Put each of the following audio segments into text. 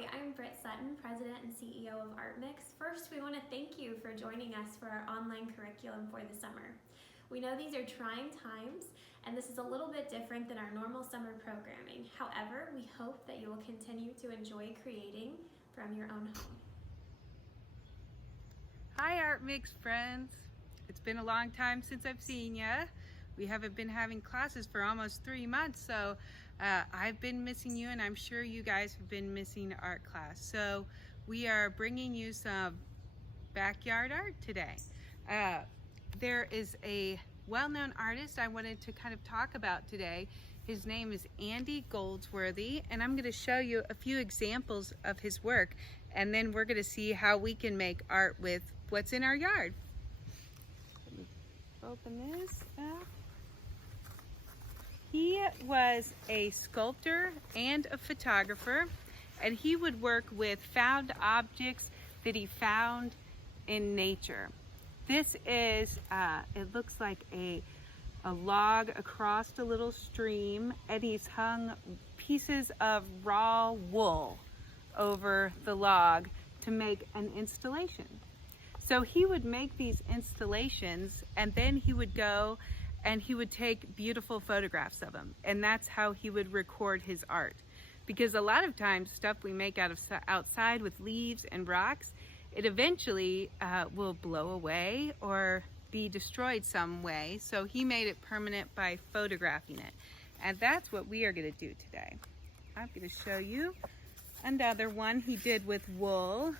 Hi, I'm Britt Sutton, President and CEO of ArtMix. First, we want to thank you for joining us for our online curriculum for the summer. We know these are trying times, and this is a little bit different than our normal summer programming. However, we hope that you will continue to enjoy creating from your own home. Hi ArtMix friends. It's been a long time since I've seen ya. We haven't been having classes for almost 3 months, so I've been missing you, and I'm sure you guys have been missing art class. So we are bringing you some backyard art today. There is a well-known artist I wanted to kind of talk about today. His name is Andy Goldsworthy, and I'm going to show you a few examples of his work, and then we're going to see how we can make art with what's in our yard. Let me open this up. He was a sculptor and a photographer, and he would work with found objects that he found in nature. This is, it looks like a log across a little stream, and he's hung pieces of raw wool over the log to make an installation. So he would make these installations, and then he would go and he would take beautiful photographs of them, and that's how he would record his art. Because a lot of times stuff we make outside with leaves and rocks, it eventually will blow away or be destroyed some way. So he made it permanent by photographing it. And that's what we are going to do today. I'm going to show you another one he did with wool.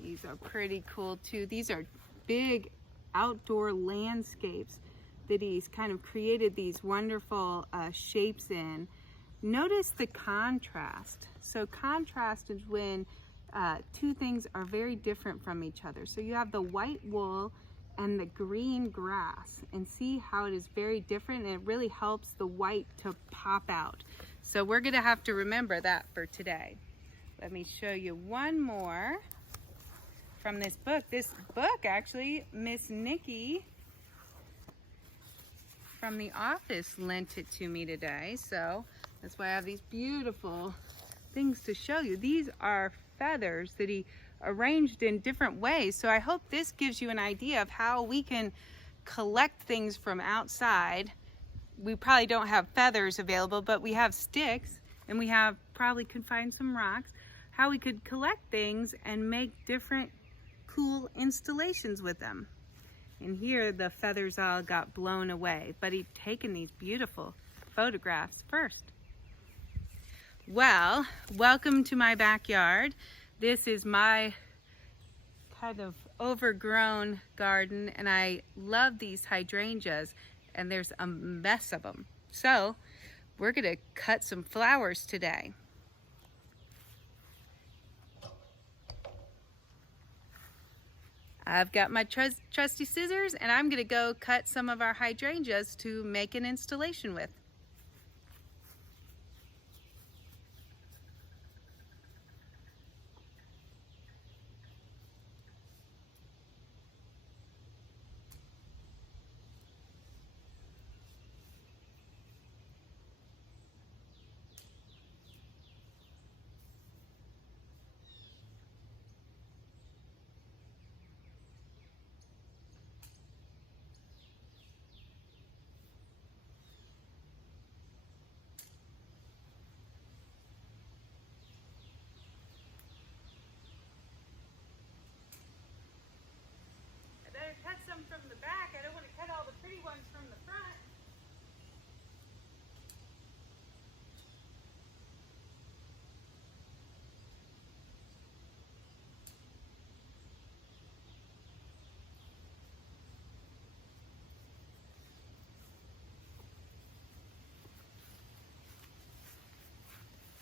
These are pretty cool too. These are big outdoor landscapes that he's kind of created these wonderful shapes in. Notice the contrast. So contrast is when two things are very different from each other. So you have the white wool and the green grass, and see how it is very different, and it really helps the white to pop out. So we're gonna have to remember that for today. Let me show you one more from this book. This book, actually, Miss Nikki from the office lent it to me today, so that's why I have these beautiful things to show you. These are feathers that he arranged in different ways, so I hope this gives you an idea of how we can collect things from outside. We probably don't have feathers available, but we have sticks, and we probably could find some rocks. How we could collect things and make different cool installations with them. And here the feathers all got blown away, but he'd taken these beautiful photographs first. Well, welcome to my backyard. This is my kind of overgrown garden, and I love these hydrangeas, and there's a mess of them. So we're gonna cut some flowers today. I've got my trusty scissors, and I'm gonna go cut some of our hydrangeas to make an installation with. Cut some from the back. I don't want to cut all the pretty ones from the front.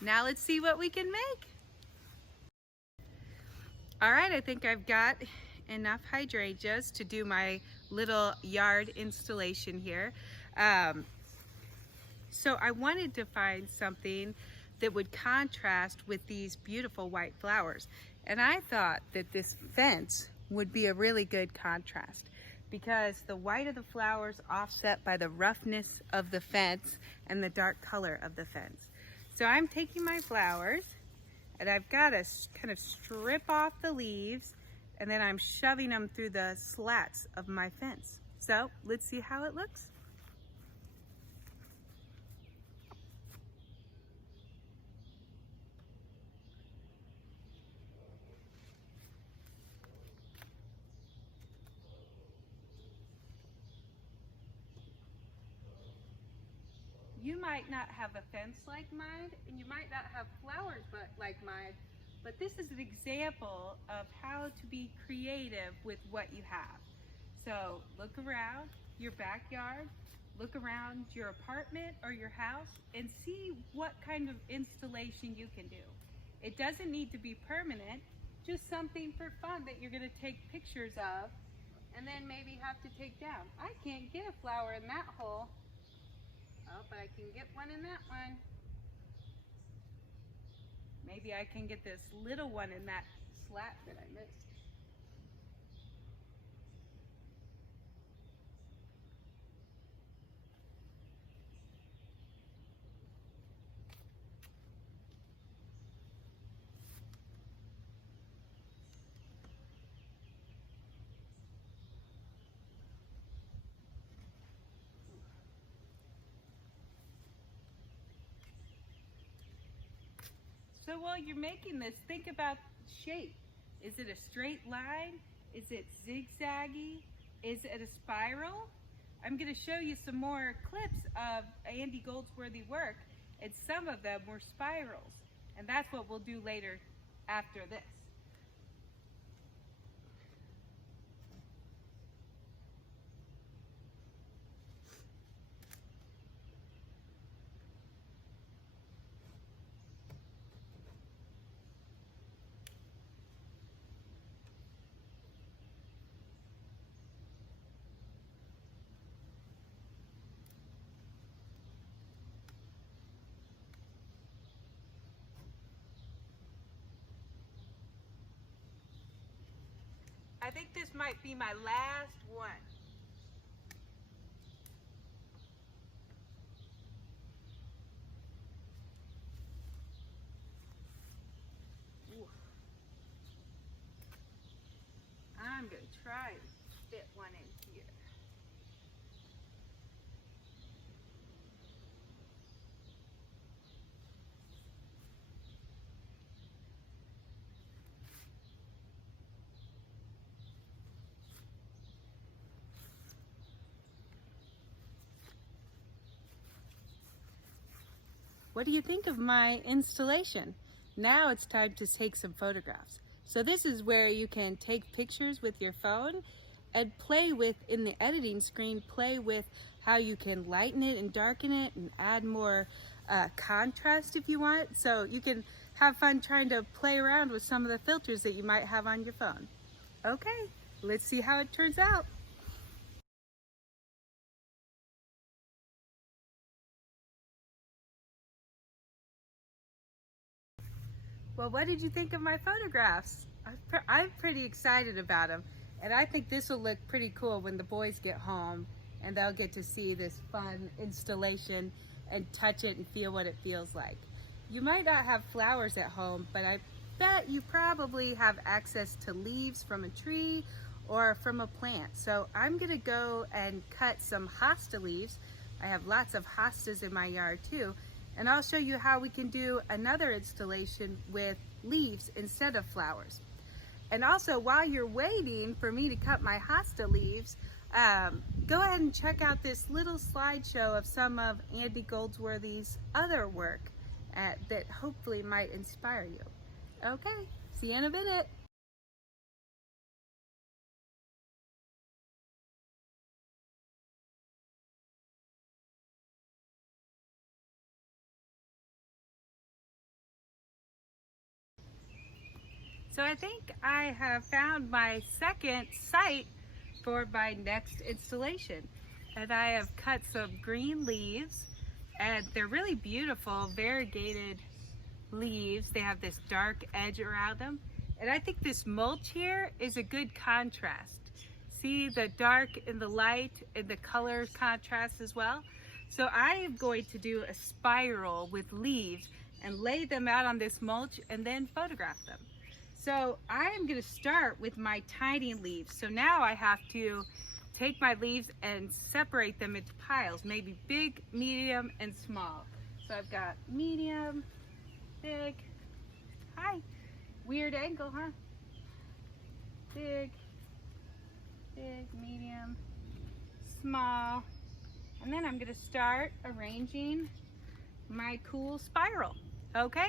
Now let's see what we can make. All right, I think I've got enough hydrangeas to do my little yard installation here. So I wanted to find something that would contrast with these beautiful white flowers. And I thought that this fence would be a really good contrast, because the white of the flowers offset by the roughness of the fence and the dark color of the fence. So I'm taking my flowers And I've got to kind of strip off the leaves, and then I'm shoving them through the slats of my fence. So let's see how it looks. You might not have a fence like mine, and you might not have flowers like mine, but this is an example of how to be creative with what you have. So look around your backyard, look around your apartment or your house, and see what kind of installation you can do. It doesn't need to be permanent, just something for fun that you're going to take pictures of and then maybe have to take down. I can't get a flower in that hole. Oh, but I can get one in that one. Maybe I can get this little one in that slat that I missed. So while you're making this, think about shape. Is it a straight line? Is it zigzaggy? Is it a spiral? I'm going to show you some more clips of Andy Goldsworthy work, and some of them were spirals. And that's what we'll do later after this. I think this might be my last one. Ooh. I'm going to try and fit one in here. What do you think of my installation? Now it's time to take some photographs. So this is where you can take pictures with your phone and play with, in the editing screen, play with how you can lighten it and darken it and add more contrast if you want. So you can have fun trying to play around with some of the filters that you might have on your phone. Okay, let's see how it turns out. Well, what did you think of my photographs? I'm pretty excited about them, and I think this will look pretty cool when the boys get home and they'll get to see this fun installation and touch it and feel what it feels like. You might not have flowers at home, but I bet you probably have access to leaves from a tree or from a plant. So I'm gonna go and cut some hosta leaves. I have lots of hostas in my yard too. And I'll show you how we can do another installation with leaves instead of flowers. And also, while you're waiting for me to cut my hosta leaves, go ahead and check out this little slideshow of some of Andy Goldsworthy's other work that hopefully might inspire you. Okay, see you in a minute. So I think I have found my second site for my next installation. And I have cut some green leaves, and they're really beautiful, variegated leaves. They have this dark edge around them. And I think this mulch here is a good contrast. See the dark and the light and the color contrast as well? So I am going to do a spiral with leaves and lay them out on this mulch and then photograph them. So I am going to start with my tiny leaves. So now I have to take my leaves and separate them into piles, maybe big, medium, and small. So I've got medium, big, hi, weird angle, huh? Big, medium, small. And then I'm going to start arranging my cool spiral, okay?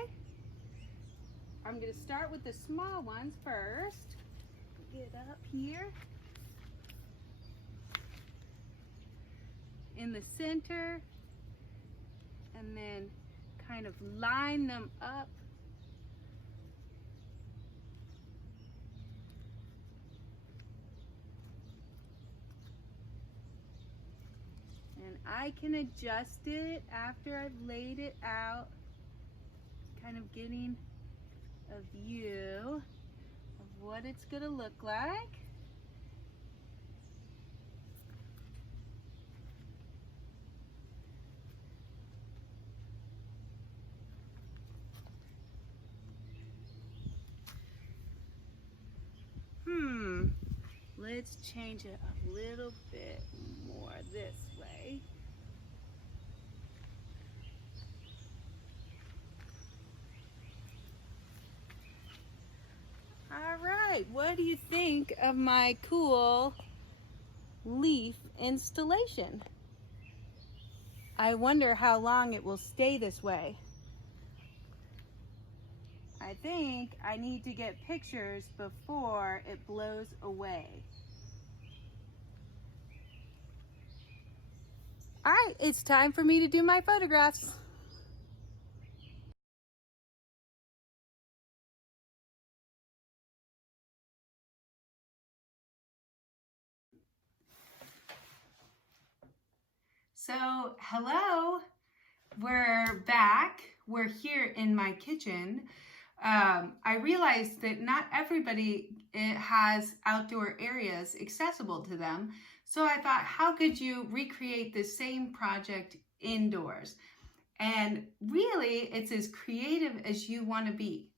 I'm going to start with the small ones first. Get up here in the center and then kind of line them up. And I can adjust it after I've laid it out, kind of getting a view of what it's going to look like. Let's change it a little bit more this way. All right, what do you think of my cool leaf installation? I wonder how long it will stay this way. I think I need to get pictures before it blows away. All right, it's time for me to do my photographs. So, hello, we're back. We're here in my kitchen. I realized that not everybody has outdoor areas accessible to them. So I thought, how could you recreate the same project indoors? And really, it's as creative as you want to be.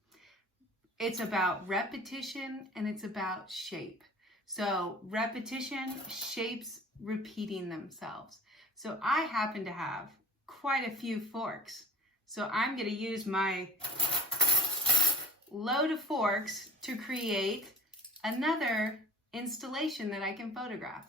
It's about repetition and it's about shape. So repetition shapes repeating themselves. So I happen to have quite a few forks. So I'm going to use my load of forks to create another installation that I can photograph.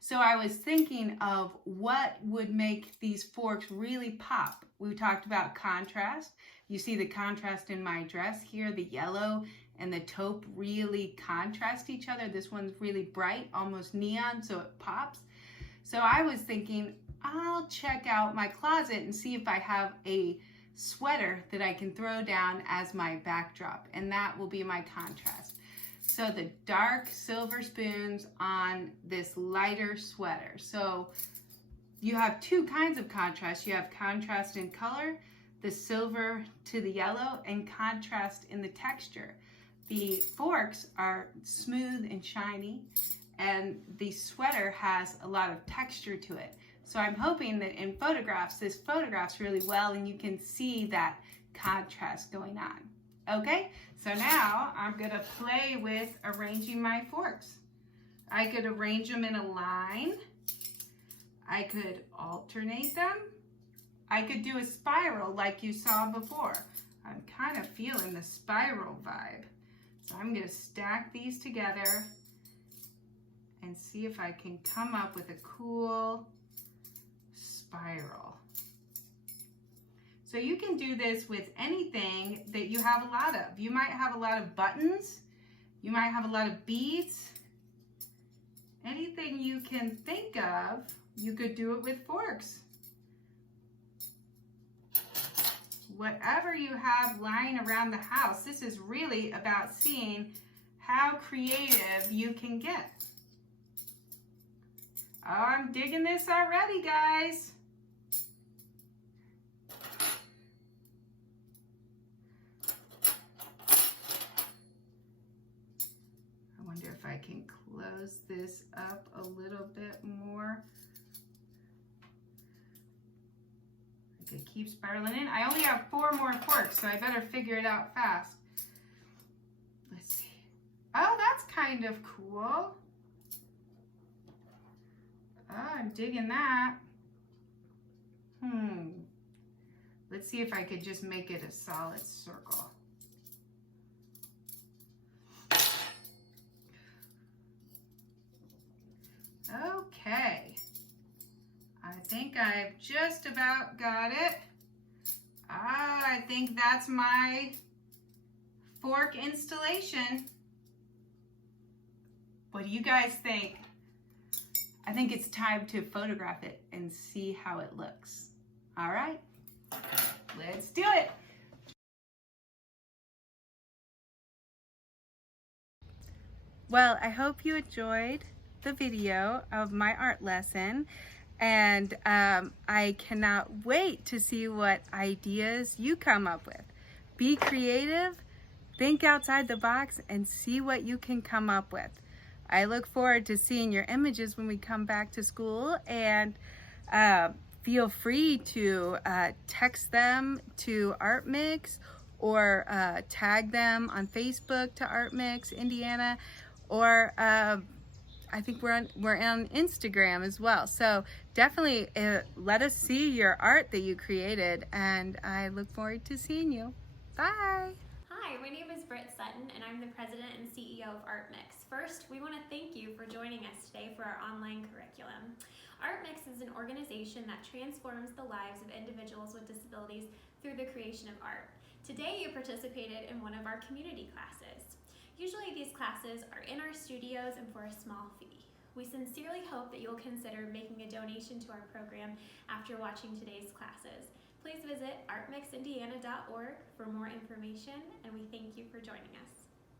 So I was thinking of what would make these forks really pop. We talked about contrast. You see the contrast in my dress here, the yellow and the taupe really contrast each other. This one's really bright, almost neon, so it pops. So I was thinking, I'll check out my closet and see if I have a sweater that I can throw down as my backdrop, and that will be my contrast. So the dark silver spoons on this lighter sweater. So you have two kinds of contrast. You have contrast in color, the silver to the yellow, and contrast in the texture. The forks are smooth and shiny, and the sweater has a lot of texture to it. So I'm hoping that in photographs, this photographs really well and you can see that contrast going on. Okay, so now I'm gonna play with arranging my forks. I could arrange them in a line. I could alternate them. I could do a spiral like you saw before. I'm kind of feeling the spiral vibe. So I'm gonna stack these together and see if I can come up with a cool spiral. So you can do this with anything that you have a lot of. You might have a lot of buttons. You might have a lot of beads. Anything you can think of, you could do it with forks. Whatever you have lying around the house, this is really about seeing how creative you can get. Oh, I'm digging this already, guys. I wonder if I can close this up a little bit more. I could keep spiraling in. I only have 4 more forks, so I better figure it out fast. Let's see. Oh, that's kind of cool. Oh, I'm digging that. Let's see if I could just make it a solid circle. Okay. I think I've just about got it. I think that's my fork installation. What do you guys think? I think it's time to photograph it and see how it looks. All right, let's do it. Well, I hope you enjoyed the video of my art lesson, and I cannot wait to see what ideas you come up with. Be creative, think outside the box, and see what you can come up with. I look forward to seeing your images when we come back to school, and feel free to text them to ArtMix or tag them on Facebook to ArtMix Indiana, or I think we're on Instagram as well. So definitely let us see your art that you created, and I look forward to seeing you. Bye. Hi, my name is Britt Sutton, and I'm the president and CEO of ArtMix. First, we want to thank you for joining us today for our online curriculum. ArtMix is an organization that transforms the lives of individuals with disabilities through the creation of art. Today, you participated in one of our community classes. Usually, these classes are in our studios and for a small fee. We sincerely hope that you'll consider making a donation to our program after watching today's classes. Please visit artmixindiana.org for more information, and we thank you for